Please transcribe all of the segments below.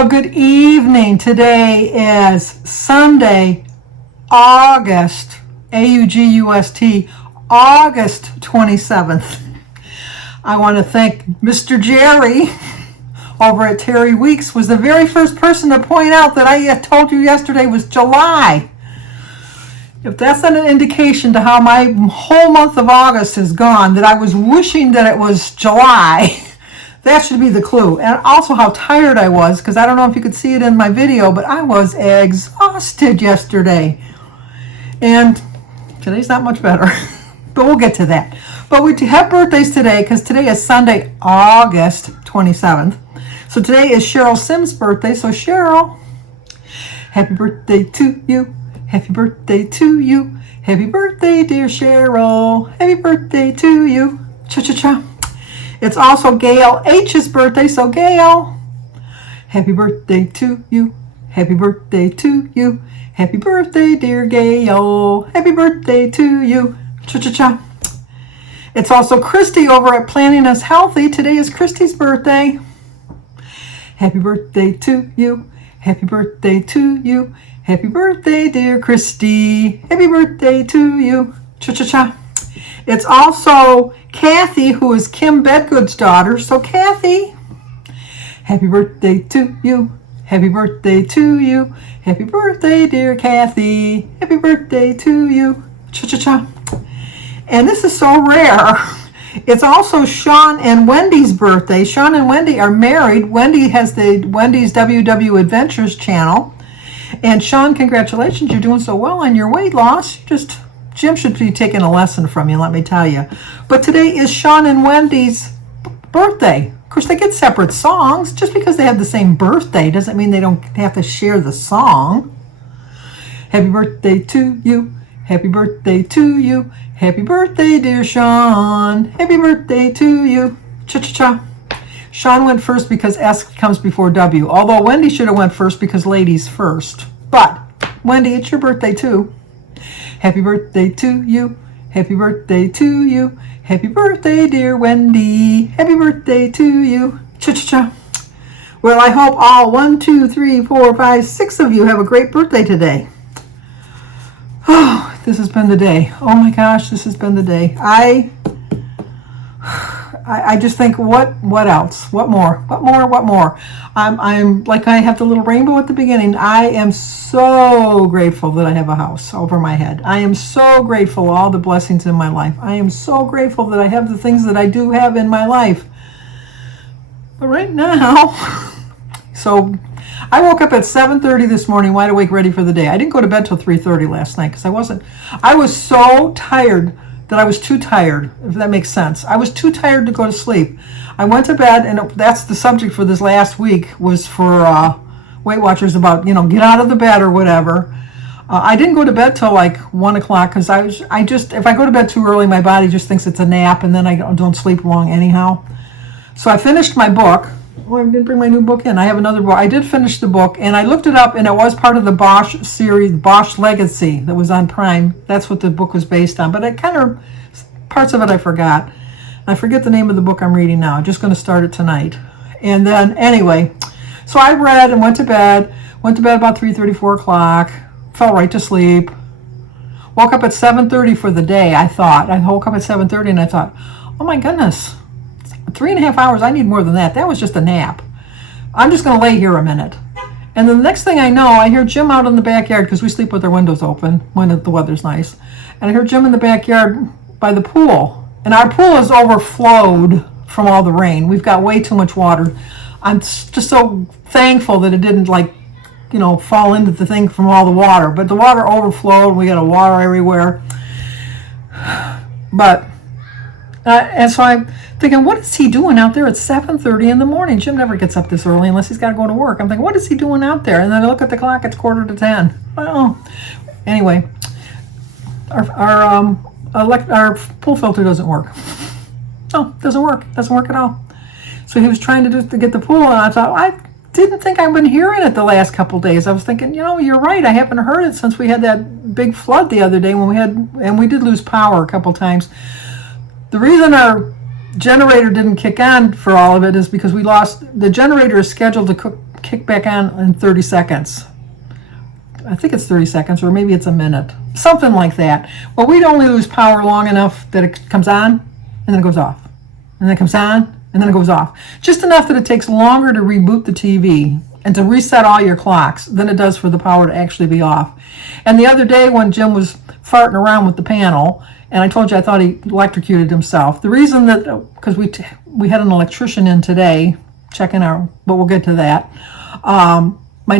Well, good evening. Today is Sunday, August, A-U-G-U-S-T, August 27th. I want to thank Mr. Jerry over at Terry Weeks, was the very first person to point out that I told you yesterday was July. If that's not an indication to how my whole month of August has gone, that I was wishing that it was July, that should be the clue. And also how tired I was, because I don't know if you could see it in my video, but I was exhausted yesterday. And today's not much better, but we'll get to that. But we have birthdays today, because today is Sunday, August 27th. So today is Cheryl Sims' birthday. So Cheryl, happy birthday to you. Happy birthday to you. Happy birthday, dear Cheryl. Happy birthday to you. Cha-cha-cha. It's also Gail H's birthday. So Gail, happy birthday to you. Happy birthday to you. Happy birthday, dear Gail. Happy birthday to you. Cha-cha-cha. It's also Christy over at Planning Us Healthy. Today is Christy's birthday. Happy birthday to you. Happy birthday to you. Happy birthday, dear Christy. Happy birthday to you. Cha-cha-cha. It's also Kathy, who is Kim Bedgood's daughter. So Kathy, happy birthday to you. Happy birthday to you. Happy birthday, dear Kathy. Happy birthday to you. Cha-cha-cha. And this is so rare. It's also Sean and Wendy's birthday. Sean and Wendy are married. Wendy has the Wendy's WW Adventures channel. And Sean, congratulations. You're doing so well on your weight loss. Jim should be taking a lesson from you, let me tell you. But today is Sean and Wendy's birthday. Of course, they get separate songs. Just because they have the same birthday doesn't mean they don't have to share the song. Happy birthday to you. Happy birthday to you. Happy birthday, dear Sean. Happy birthday to you. Cha-cha-cha. Sean went first because S comes before W. Although Wendy should have went first because ladies first. But, Wendy, it's your birthday too. Happy birthday to you. Happy birthday to you. Happy birthday, dear Wendy. Happy birthday to you. Cha-cha-cha. Well, I hope all 1, 2, 3, 4, 5, 6 of you have a great birthday today. Oh, this has been the day. Oh my gosh, this has been the day. I just think, what else? What more? I'm like I have the little rainbow at the beginning. I am so grateful that I have a house over my head. I am so grateful for all the blessings in my life. I am so grateful that I have the things that I do have in my life. But right now, so I woke up at 7:30 this morning, wide awake, ready for the day. I didn't go to bed till 3:30 last night because I was so tired that I was too tired, if that makes sense. I was too tired to go to sleep. I went to bed, and that's the subject for this last week, was for Weight Watchers about, get out of the bed or whatever. I didn't go to bed till like 1 o'clock because if I go to bed too early, my body just thinks it's a nap, and then I don't sleep long anyhow. So I finished my book. Oh, I didn't bring my new book in. I have another book. I did finish the book, and I looked it up, and it was part of the Bosch series, Bosch Legacy, that was on Prime. That's what the book was based on. But parts of it I forgot. I forget the name of the book I'm reading now. I'm just going to start it tonight. And then, anyway, so I read and went to bed. Went to bed about 3:30, 4 o'clock. Fell right to sleep. Woke up at 7:30 for the day, I thought. I woke up at 7:30, and I thought, oh my goodness. 3.5 hours, I need more than that. That was just a nap. I'm just going to lay here a minute. And then the next thing I know, I hear Jim out in the backyard, because we sleep with our windows open when the weather's nice. And I hear Jim in the backyard by the pool. And our pool is overflowed from all the rain. We've got way too much water. I'm just so thankful that it didn't fall into the thing from all the water. But the water overflowed. We got water everywhere. But, and so I'm thinking, what is he doing out there at 7:30 in the morning? Jim never gets up this early unless he's got to go to work. I'm thinking, what is he doing out there? And then I look at the clock, it's 9:45. Oh, anyway, our pool filter doesn't work. No, doesn't work. Doesn't work at all. So he was trying to get the pool, and I thought, I didn't think I've been hearing it the last couple days. I was thinking, you're right. I haven't heard it since we had that big flood the other day and we did lose power a couple times. The reason our generator didn't kick on for all of it is because the generator is scheduled to kick back on in 30 seconds. I think it's 30 seconds, or maybe it's a minute. Something like that. Well, we'd only lose power long enough that it comes on, and then it goes off. And then it comes on, and then it goes off. Just enough that it takes longer to reboot the TV and to reset all your clocks than it does for the power to actually be off. And the other day when Jim was farting around with the panel, and I told you I thought he electrocuted himself. The reason that, because we had an electrician in today checking our, but we'll get to that. My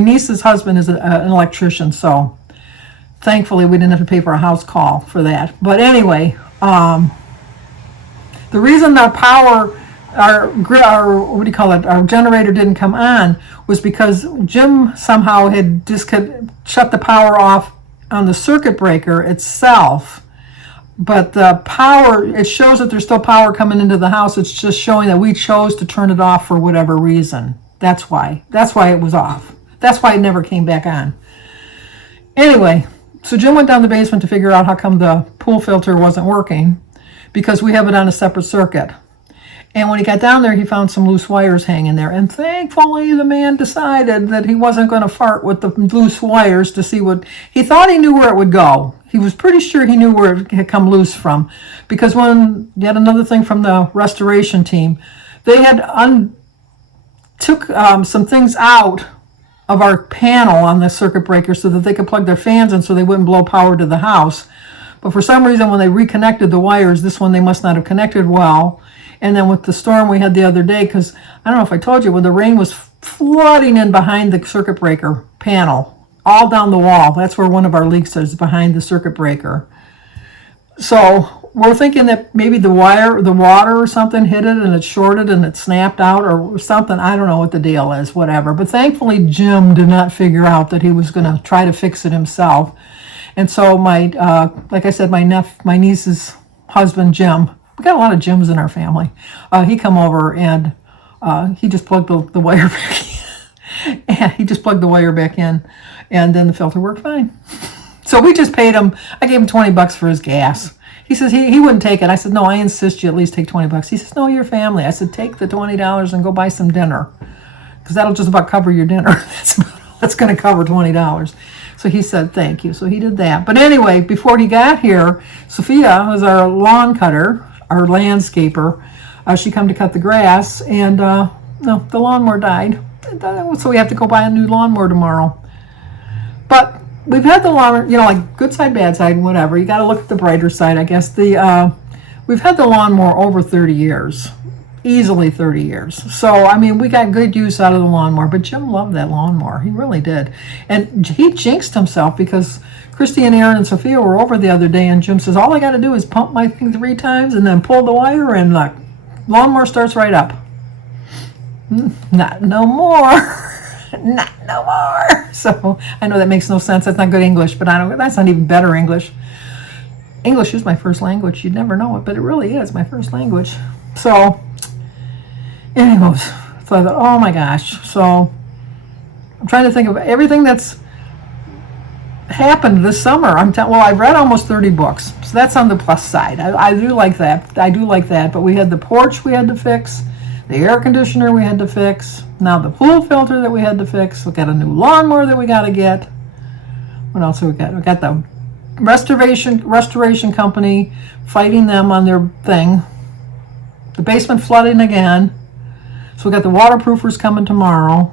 niece's husband is an electrician, so thankfully we didn't have to pay for a house call for that. But anyway, the reason the power, our what do you call it, our generator didn't come on was because Jim somehow had shut the power off on the circuit breaker itself. But the power, it shows that there's still power coming into the house. It's just showing that we chose to turn it off for whatever reason. That's why it was off. That's why it never came back on. Anyway, so Jim went down the basement to figure out how come the pool filter wasn't working, because we have it on a separate circuit. And when he got down there, he found some loose wires hanging there. And thankfully, the man decided that he wasn't going to fart with the loose wires to see what... He thought he knew where it would go. He was pretty sure he knew where it had come loose from. Because when... Yet another thing from the restoration team. They had took some things out of our panel on the circuit breaker so that they could plug their fans in so they wouldn't blow power to the house. But for some reason, when they reconnected the wires, this one they must not have connected well. And then with the storm we had the other day, because I don't know if I told you, when the rain was flooding in behind the circuit breaker panel, all down the wall. That's where one of our leaks is, behind the circuit breaker. So we're thinking that maybe the water or something hit it and it shorted and it snapped out or something. I don't know what the deal is, whatever. But thankfully, Jim did not figure out that he was going to try to fix it himself. And so like I said, my niece's husband, Jim, we got a lot of Jims in our family. He come over and he just plugged the wire back in. And he just plugged the wire back in, and then the filter worked fine. So we just paid him. I gave him $20 for his gas. He says he wouldn't take it. I said, no, I insist you at least take $20. He says, no, your family. I said, take the $20 and go buy some dinner, because that'll just about cover your dinner. That's going to cover $20. So he said, thank you. So he did that. But anyway, before he got here, Sophia was our lawn cutter, our landscaper. She come to cut the grass, and no, the lawnmower died. So we have to go buy a new lawnmower tomorrow. But we've had the lawnmower, like good side, bad side, whatever. You got to look at the brighter side, I guess. We've had the lawnmower over 30 years, easily 30 years. So, I mean, we got good use out of the lawnmower. But Jim loved that lawnmower. He really did. And he jinxed himself because Christy and Aaron and Sophia were over the other day, and Jim says, all I got to do is pump my thing 3 times and then pull the wire, and look, lawnmower starts right up. Not no more. Not no more. So I know that makes no sense. That's not good English, but that's not even better English. English is my first language. You'd never know it, but it really is my first language. So anyways, so I thought, oh my gosh. So I'm trying to think of everything that's happened this summer. I've read almost 30 books, so that's on the plus side. I do like that. But we had the porch we had to fix, the air conditioner we had to fix, now the pool filter that we had to fix. We got a new lawnmower that we got to get. What else have we got? We got the restoration company, fighting them on their thing. The basement flooding again. So we got the waterproofers coming tomorrow.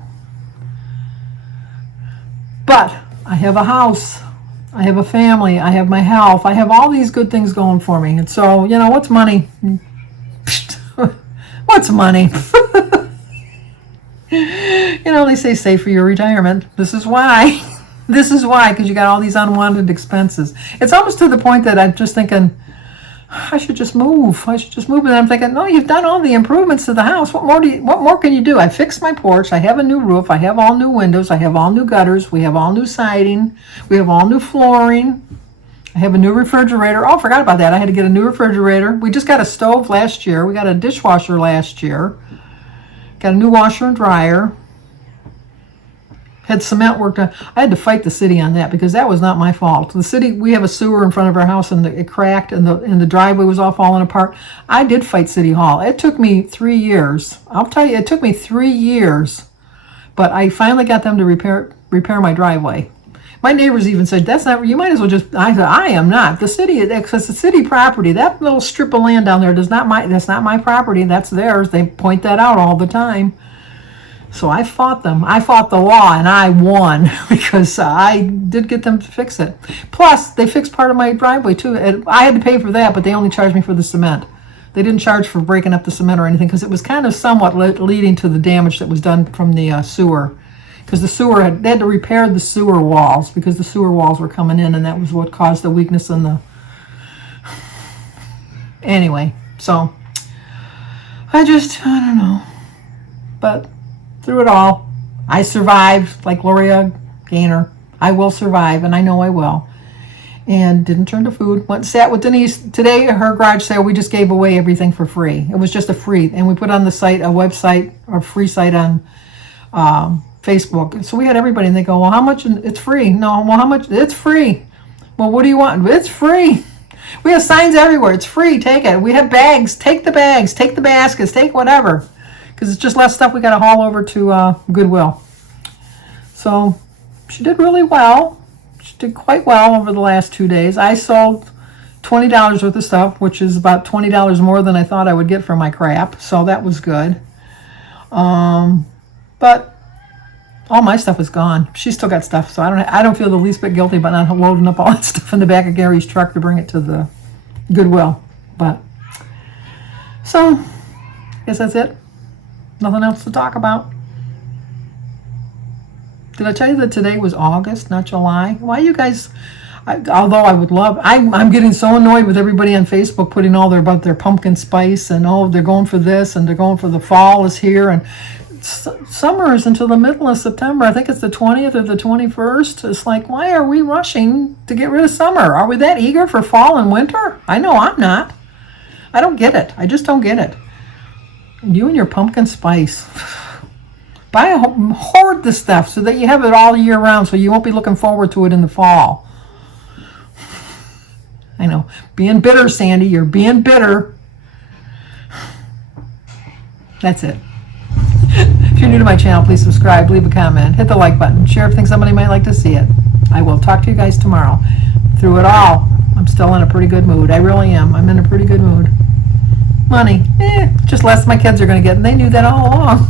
But I have a house, I have a family, I have my health, I have all these good things going for me. And so, what's money? What's money? They say save for your retirement. This is why. Because you got all these unwanted expenses. It's almost to the point that I'm just thinking, I should just move. And I'm thinking, no, you've done all the improvements to the house. What more can you do? I fixed my porch. I have a new roof. I have all new windows. I have all new gutters. We have all new siding. We have all new flooring. I have a new refrigerator. Oh, I forgot about that. I had to get a new refrigerator. We just got a stove last year. We got a dishwasher last year. Got a new washer and dryer. Had cement work done. I had to fight the city on that because that was not my fault. The city, we have a sewer in front of our house, and it cracked, and the driveway was all falling apart. I did fight City Hall. It took me 3 years. I'll tell you, it took me 3 years But I finally got them to repair my driveway. My neighbors even said, "That's not. You might as well just." I said, "I am not. The city, because the city property. That little strip of land down there that's not my property. That's theirs." They point that out all the time. So I fought them. I fought the law, and I won because I did get them to fix it. Plus, they fixed part of my driveway too. I had to pay for that, but they only charged me for the cement. They didn't charge for breaking up the cement or anything because it was kind of somewhat leading to the damage that was done from the sewer. Because they had to repair the sewer walls because the sewer walls were coming in, and that was what caused the weakness in the. Anyway, so I don't know, but through it all, I survived like Gloria Gaynor. I will survive, and I know I will. And didn't turn to food. Went and sat with Denise today. Her garage sale, we just gave away everything for free. It was just a free, and we put on the site a website or free site on. Facebook. So we had everybody, and they go, "Well, how much?" It's free. No, well, how much? It's free. Well, what do you want? It's free. We have signs everywhere. It's free. Take it. We have bags. Take the bags. Take the baskets. Take whatever. Because it's just less stuff we got to haul over to Goodwill. So she did really well. She did quite well over the last 2 days. I sold $20 worth of stuff, which is about $20 more than I thought I would get for my crap. So that was good. But all my stuff is gone. She's still got stuff, so I don't feel the least bit guilty about not loading up all that stuff in the back of Gary's truck to bring it to the Goodwill. But so, I guess that's it. Nothing else to talk about. Did I tell you that today was August, not July? Why you guys? Although I would love, I'm getting so annoyed with everybody on Facebook putting all about their pumpkin spice and they're going for this and they're going for the fall is here and. Summer is until the middle of September. I think it's the 20th or the 21st. It's like, why are we rushing to get rid of summer? Are we that eager for fall and winter? I know I'm not. I don't get it. I just don't get it. You and your pumpkin spice. Hoard the stuff so that you have it all year round so you won't be looking forward to it in the fall. I know. Being bitter, Sandy. You're being bitter. That's it. If you're new to my channel, please subscribe, leave a comment, hit the like button, share if you think somebody might like to see it. I will talk to you guys tomorrow. Through it all, I'm still in a pretty good mood. I really am. I'm in a pretty good mood. Money, just less my kids are going to get, and they knew that all along.